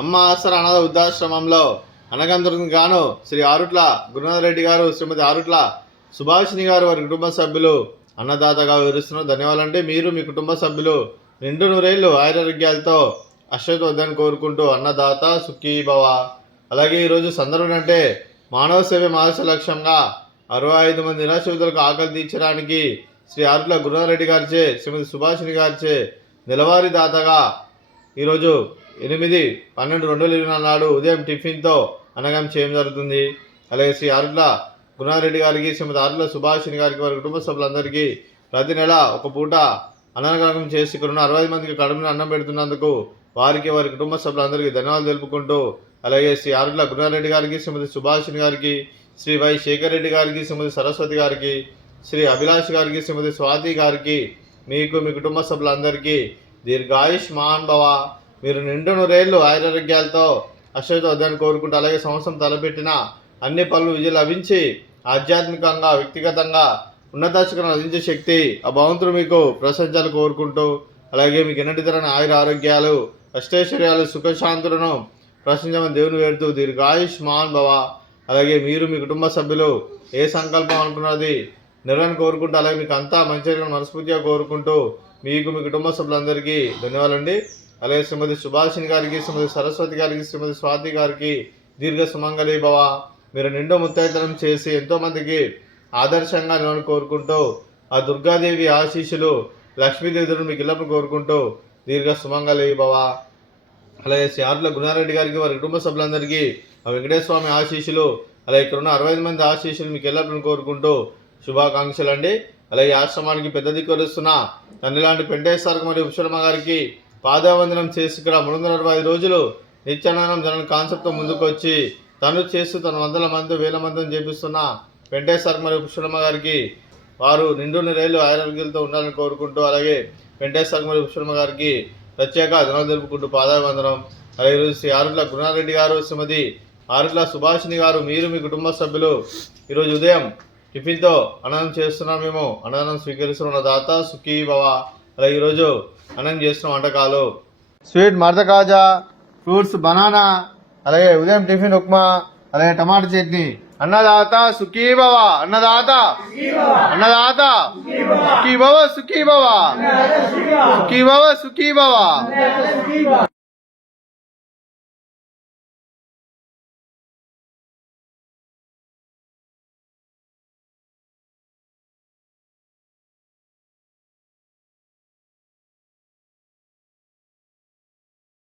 అమ్మ ఆసర అనాథ వృద్ధాశ్రమంలో అనగందుకు గాను శ్రీ ఆరుట్ల గురునాథ్ రెడ్డి గారు, శ్రీమతి ఆరుట్ల సుభాషిణి గారు, వారి కుటుంబ సభ్యులు అన్నదాతగా వివరిస్తున్నారు. ధన్యవాదాలంటే మీరు మీ కుటుంబ సభ్యులు నిండు నూరేళ్లు ఆయురారోగ్యాలతో అశ్వత వద్దని కోరుకుంటూ అన్నదాత సుఖీ భవ. అలాగే ఈరోజు సందర్భం అంటే మానవ సేవ మహర్షి లక్ష్యంగా 65 మంది నిరాశ్రితులకు ఆకలి తీర్చడానికి శ్రీ ఆరుట్ల గురునాథ్ రెడ్డి గారిచే, శ్రీమతి సుభాషిణి గారిచే నెలవారీ దాతగా ఈరోజు 8/12/2024 నాడు ఉదయం టిఫిన్తో అన్నదానం చేయడం జరుగుతుంది. అలాగే శ్రీ ఆరుట్ల గురునాథ్ రెడ్డి గారికి, శ్రీమతి ఆరుట్ల సుభాషిణి గారికి, వారి కుటుంబ సభ్యులందరికీ ప్రతి నెల ఒక పూట అన్నదానం చేసి ఇక్కడ ఉన్న 60 మందికి కడుపున అన్నం పెడుతున్నందుకు వారికి, వారి కుటుంబ సభ్యులందరికీ ధన్యవాదాలు తెలుపుకుంటూ, అలాగే శ్రీ ఆరుట్ల గురునాథ్ రెడ్డి గారికి, శ్రీమతి సుభాషిణి గారికి, శ్రీ వై శేఖర్ రెడ్డి గారికి, శ్రీమతి సరస్వతి గారికి, శ్రీ అభిలాష్ గారికి, శ్రీమతి స్వాతి గారికి, మీకు మీ కుటుంబ సభ్యులందరికీ దీర్ఘాయుష్మాన్ భవ. మీరు నిండు నూరేళ్లు ఆయురారోగ్యాలతో అశ్వత వద్దని కోరుకుంటూ, అలాగే సంవత్సరం తలపెట్టిన అన్ని పనులు విజయం లభించి ఆధ్యాత్మికంగా, వ్యక్తిగతంగా ఉన్నత శిఖరం అందించే శక్తి ఆ భగవంతుడు మీకు ప్రశంసలు కోరుకుంటూ, అలాగే మీకు ఎన్నటి తరని ఆయుర ఆరోగ్యాలు, అష్టైశ్వర్యాలు, సుఖశాంతులను ప్రశంసమని దేవుని వేడుతూ దీర్ఘాయుష్మాన్ భవ. అలాగే మీరు మీ కుటుంబ సభ్యులు ఏ సంకల్పం అనుకున్నది నెరవేరని కోరుకుంటూ, అలాగే మీకు అంతా మంచిగా మనస్ఫూర్తిగా కోరుకుంటూ, మీకు మీ కుటుంబ సభ్యులందరికీ ధన్యవాదాలండి. అలాగే శ్రీమతి సుభాషిణి గారికి, శ్రీమతి సరస్వతి గారికి, శ్రీమతి స్వాతి గారికి దీర్ఘ సుమంగళి భవ. మీరు నిండు ముత్తైతనం చేసి ఎంతోమందికి ఆదర్శంగా నేను కోరుకుంటూ, ఆ దుర్గాదేవి ఆశీస్సులు, లక్ష్మీదేవి మీకు ఇళ్ళను కోరుకుంటూ దీర్ఘ సుమంగళి భవ. అలాగే శ్రీ ఆరుట్ల గురునాథ్ రెడ్డి గారికి, వారి కుటుంబ సభ్యులందరికీ ఆ వెంకటేశ్వర స్వామి ఆశీస్సులు, అలాగే ఇక్కడ ఉన్న 65 మంది ఆశీస్సులు మీకు ఎల్లప్పుడూ కోరుకుంటూ శుభాకాంక్షలు అండి. అలాగే ఆశ్రమానికి పెద్ద దిక్కువరుస్తున్న తండ్రి లాంటి పెంటేశ్వర మరియు విశ్వరమ్మ గారికి పాదవందనం చేసి ఇక్కడ 365 రోజులు నిత్యానందం జన కాన్సెప్ట్తో ముందుకు వచ్చి తను చేస్తూ తన 100 మంది 1000 మందిని చేపిస్తున్న పెంటేశ్వర మరియు విశ్వరమ్మ గారికి వారు నిండు నూరేళ్లు ఆరోగ్యాలతో ఉండాలని కోరుకుంటూ, అలాగే వెంకటేశ్వర మరియు విశ్వరమ్మ గారికి ప్రత్యేక ధన్యవాదాలు తెలుపుకుంటూ పాదావందనం. అలాగే ఈరోజు శ్రీ ఆరుట్ల గురునాథ్ రెడ్డి గారు, శ్రీమతి ఆరుట్ల సుభాషిణి గారు, మీరు మీ కుటుంబ సభ్యులు ఈరోజు ఉదయం టిఫిన్తో అన్నదానం చేస్తున్నాం. మేము అన్నదానం స్వీకరిస్తున్న దాత సుఖీ భవ. అలాగే ఈరోజు అన్నం చేస్తున్న వంటకాలు స్వీట్ మర్ద కాజా, ఫ్రూట్స్ బనానా, అలాగే ఉదయం టిఫిన్ ఉప్మా, అలాగే టమాటా చట్నీ. అన్నదాత సుఖీ భవ, అన్నదాత అన్నదాత సుఖీ భవ, సుఖీ భవ, సుఖీ భవ, సుఖీ భవ.